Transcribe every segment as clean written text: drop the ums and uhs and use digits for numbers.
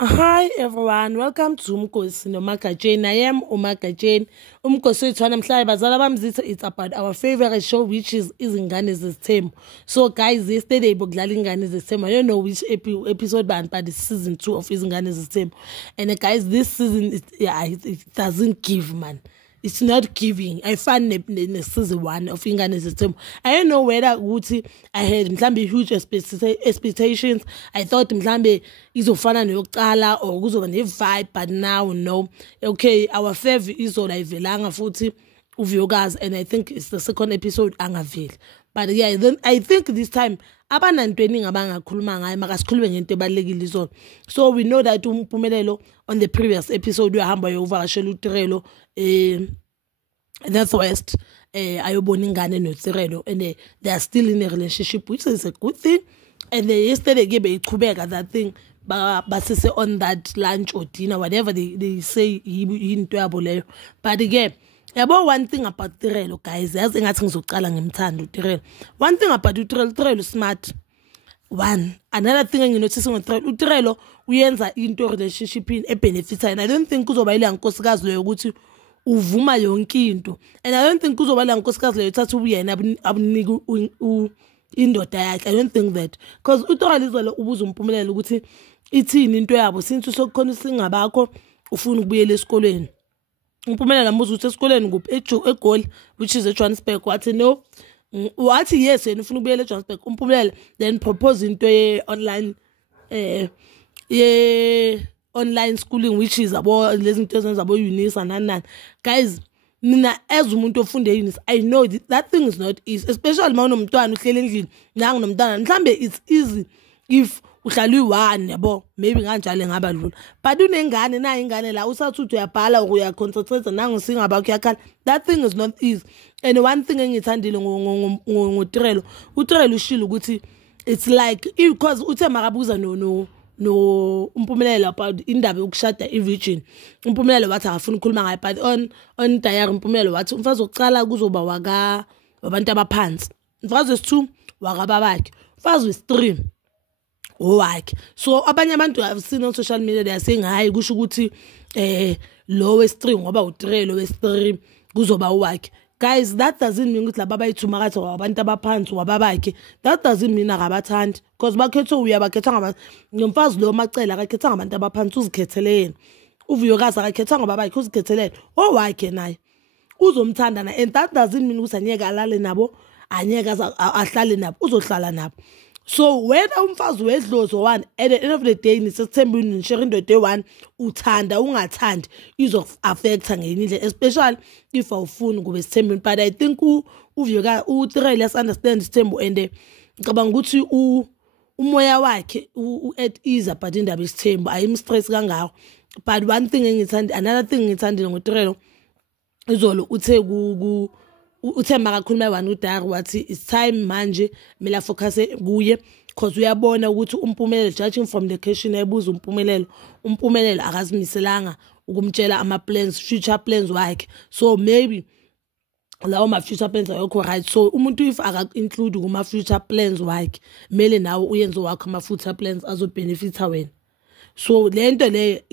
Hi everyone, welcome to Umkosi noMagajane. I am uMagajane. Umkosi wethu namhlanje bazala bamzitha, it's about our favorite show which is Izingane Zesithembu. So guys, yesterday bokudlala Ingane Zesithembu. I don't know which episode but it's season 2 of Izingane Zesithembu. And guys, this season it doesn't give, man. It's not giving. I found the season 1 of Ingane Zesithembu. I don't know whether I had mhlambe huge expectations. I thought mhlambe izofana neyokuqala or kuzoba ne-vibe, but now no. Okay, our favorite Izola ivelanga futhi uVyokazi, and I think it's the second episode angaveli. But yeah, then I think this time abanantweni abangakhuluma ngayo makasikhulume ngento ebalekile izona. So we know that uMpumelelo on the previous episode uyahamba yovakashela uTirelo Northwest ayobona ingane noTirelo, and they are still in a relationship, which is a good thing. And yesterday ke beyichubeka that thing basise on that lunch or dinner, whatever they say into yabo leyo. But again, yabo one thing about Tirelo, guys, yazi engathi ngizoqala ngimthanda uTirelo. One thing about uTirelo smart. One, another thing enginotice uTirelo uyenza into relationship in ebenefita, and I don't think kuzoba ile nkosikazi leyo ukuthi uvuma yonke into, and I don't think kuzoba ile nkosikazi leyo thatha ubuyena abuniki indoda yakhe. I don't think that, because uTirelo izolo ubuza uMpumelelo ukuthi ithini into yabo since sokukhona singabakho ufuna ukubuyela esikolweni. uMpumelelo ambuza ukuthi esikolweni kuphi eGoli, which is eJohannesburg. Wathi no. Wathi yes yena ufuna ukubuyela eJohannesburg. uMpumelelo then propose into online online schooling, which is abo lezi zinto zabo Unisa nani. Guys, mina as umuntu ofunde Unisa, I know that thing is not easy, especially uma unomntwana uhlele endlini nangu nomntwana. Mhlambe it's easy if uhlala uyi-1 yabo, maybe kanjalo ngaba lula, but unengane nayo ingane la usathi uthi uyabhala uya concentrate nangu singaba kuyakhala. That thing is not easy. And one thing engithandile ngoTirelo, uTirelo ushilo ukuthi it's like because uthe makabuza no uMpumelelo about indaba yokushada ivirgin. uMpumelelo wathi akafuna ukukhuluma ngayo, but on diary uMpumelelo wathi umfazi wokuqala kuzoba wabantu abaphansi, umfazi wesi-2 wakababakhe, umfazi wesi-3 owakhe. So abanye abantu I've seen on social media they are saying hayi kusho ukuthi lo wesi-3 ngoba uTirelo wesi-3 kuzoba owakhe. Guys, that doesn't mean ukuthi laba bayithuma kathi wabantu abaphansi wababakhe. That doesn't mean akabathandi, because bakhetha uyabakhetha ngabantu. Ngomfazi lo Macele akakhetha ngabantu abaphansi, uzikhethele yena. uVyokazi akakhetha ngababakhe, uzikhethele yena. Owakhe naye uzomthanda na, and that doesn't mean ukuthi anyeke alale nabo, anyeke ahlale nabo, uzohlala nabo. So whether umfazi wedlozo one at the end of the day nisethembini nishare indoda e1 uthanda ungathandi izo affecta ngenye indlela, especially if awufuni kube sithembini. But I think uVyokazi uTirelo yes understand isithembu, and ngicabanga ukuthi umoya wakhe at ease about indaba isithembu, ayim stress kangako. But one thing another thing ngithandile ngoTirelo izolo uthe uthemba kakhuluma one uDiary wathi it's time manje mina focus kuye, because uyabona ukuthi uMpumelelo judging from the question ebuza uMpumelelo akazimiselanga ukumtshela future plans wakhe. So maybe lawo ma future plans ayokho right. So umuntu if aka include kuma future plans wakhe mele nawe uyenze wakho ama future plans azobenefita wena. So lento le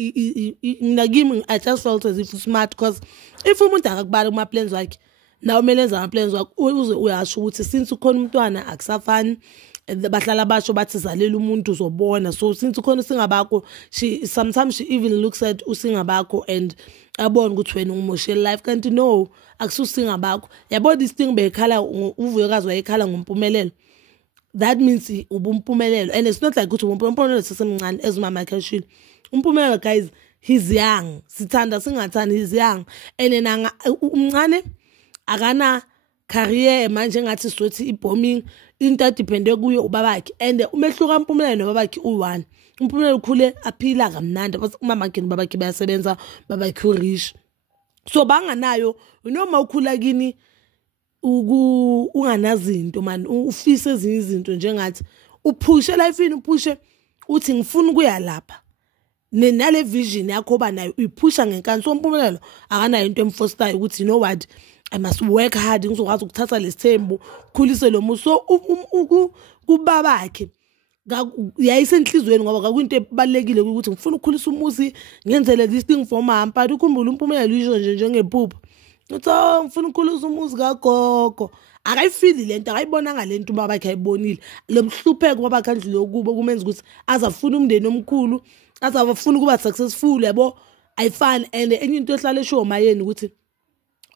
mina kimi I just felt as if smart, because if umuntu akakubala kuma plans wakhe now melenza ama-plans wakho uze uyasho ukuthi since ukhona umntwana akusafani, bahlala basho bathi zalela umuntu uzobona. So since ukhona usingabakho, sometimes she even looks at usingabakho and abona ukuthi wena ungumoshela life, kanti no akususingabakho. Yabo this thing bekhala uVyokazi wayekhala ngoMpumelelo, that means ubuMpumelelo, and it's not like ukuthi uMpumelelo sesemncane as umama Khashile. uMpumelelo guys, he's young, sithanda singathanda, he's young, and then umncane akana career manje ngathi sothi ibombing into depende kuyo ubabakhe, and umehluka uMpumelelo nobabakhe u1. uMpumelelo ukhule aphila kamnandi, base umama wakhe nobabakhe bayasebenza, babakhe rich, so banganayo noma ukhula kini unganazinto man, ufise ezinye izinto njengathi uphushe life ini, uphushe uthi ngifuna ukuya lapha nale vision yakho banayo uyiphusha ngenkani. So uMpumelelo akanayo into emfostayo ukuthi you know what, I must work hard ngizokwazi ukuthatha lesithembu khulise lo muso. So kubabakhe yayisenhlizweni ngoba kakuyinto ebalekile ukuthi ngifuna ukukhulisa umuzi ngenzele this thing for mama but ukhumbula uMpumelelo isho nje njengephupho uthi ngifuna ukukhulisa umuzi kagogo akayifili lento akayibonanga lento babakhe ayibonile lomhlupheko babakhe andlule kubo kumenza ukuthi azafuna umndeni omkhulu azafuna ukuba successful yabo ayifani and enye into ehlala esho mayeni ukuthi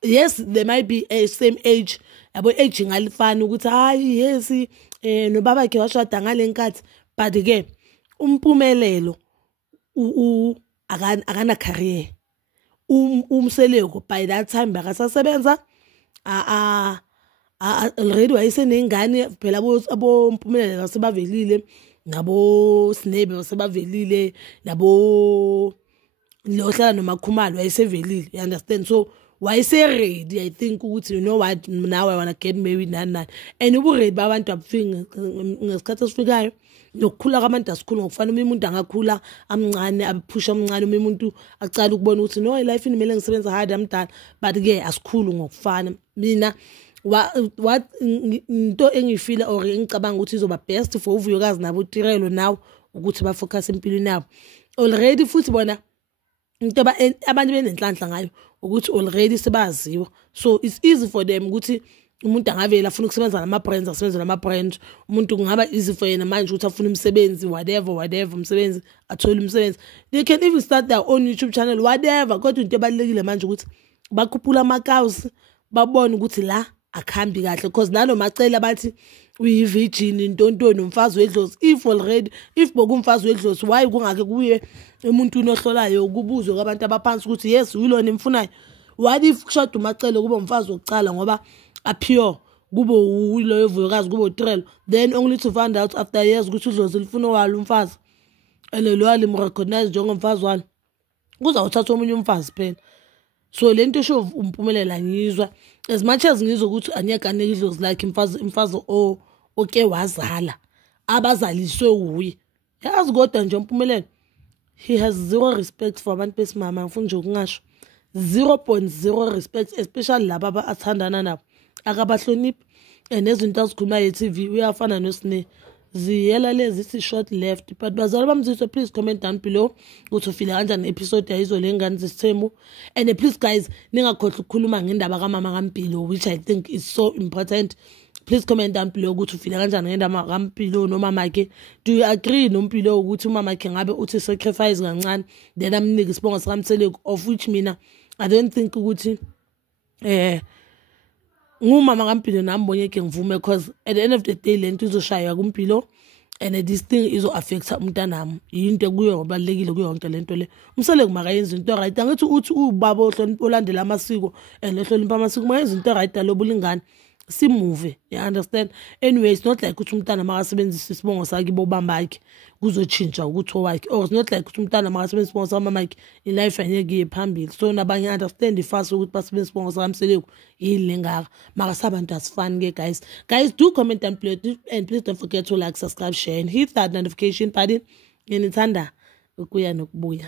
yes there might be a same age yabo age ngalifani ukuthi hayi yes nobabakhe washada ngalenkathi but ke uMpumelelo akana career umseleko by that time bakasasebenza already wayesenengane phela abo Mpumelelo sebavelile nabo Snebe sebavelile nabo lohlala noMakhumalo wayesevelile you understand so wayese ready I think ukuthi you know what now I want to get married nani and ubu ready babantu abufika ngesikhathi esifikayo nokukhula kwabantu asikhulu ngokufanele umuntu angakhula amncane aphusha omncane umuntu acala ukubona ukuthi no life inimele ngisebenza hard amdala but ke asikhulu ngokufana mina what into engifila or ngicabanga ukuthi izoba best for uVuyokazi nabo Tirelo now ukuthi ba focus empilweni yabo already futhi bona into abantu benenhlanhla ngayo ukuthi already sebaziwa so it's easy for them ukuthi umuntu angavela afuna ukusebenza nama brands asebenza nama brands umuntu kungaba easy for yena manje ukuthi afuna umsebenzi whatever umsebenzi athola umsebenzi they can even start their own YouTube channel whatever kodwa into ebalekile manje ukuthi bakhuphula amakaws babone ukuthi la akhambi kahle because nalo macela bathi uyivirgin intontoni umfazi wedlozi if bokumfazi wedlozi why kungake kuye umuntu unohlolayo ukubuzwe kwabantu abaphansi ukuthi yes uyilona imfunayo what if kushada umacela kuba umfazi wokucala ngoba apure kube uyiloyo Vuyokazi kube uTirelo then only to find out after years ukuthi udlozi lifuna walo umfazi elelo wali mrecognize njengomfazi walo kuzawuthatha omunye umfazi phela so lento sho uMpumelelo ngizwa as much as ngizwe ukuthi anyekaneke idlozi like imfazi oke wazala abazaliswe uyi yazi kodwa nje uMpumelelo he has zero respect for abantu besimama ngifuna nje ukungasho 0.0 respect especially laba athandana nabo akabahloniphi nezinto azikhuluma ye-TV uyafana noSne ziyela lezi si short left but bazali bamziswa please comment down below ukuthi ufile kanjani episode yayizo lengane zesithembu and please guys ningakhohlwa ukukhuluma ngendaba kaMama kaMpilo which I think is so important please comment down below ukuthi ufile kanjani ngendaba kaMpilo nomama ke do you agree noMpilo ukuthi umama ke ngabe uthi sacrifice kancane then amnike isibongo sikaMseleko of which mina I don't think ukuthi ngumama kaMpilo nami bonyeke ngivume because at the end of the day lento izoshaya kuMpilo and this thing izo affect umntanami into kuyo ngobalekile kuyo yonke lento le Umseleko makayenza into right angithi uthi ubaba ohlonipha olandela amasiko and ohlonipha amasiko mayenza into right lobulingane simove you understand anyway it's not like ukuthi umntana makasebenzisa isibongo sakhe bobamba yakhe kuzotshintsha ukuthi owakhe or it's not like ukuthi umntana makasebenzisa isibongo samama yakhe in life anyeke phambili so nabanye understand fast ukuthi basebenzisa isibongo sakaMseleko yini lengaka makasabantu asifani ke guys do comment down below and please don't forget to like subscribe share and hit that notification button nginithanda ukuya nokubuya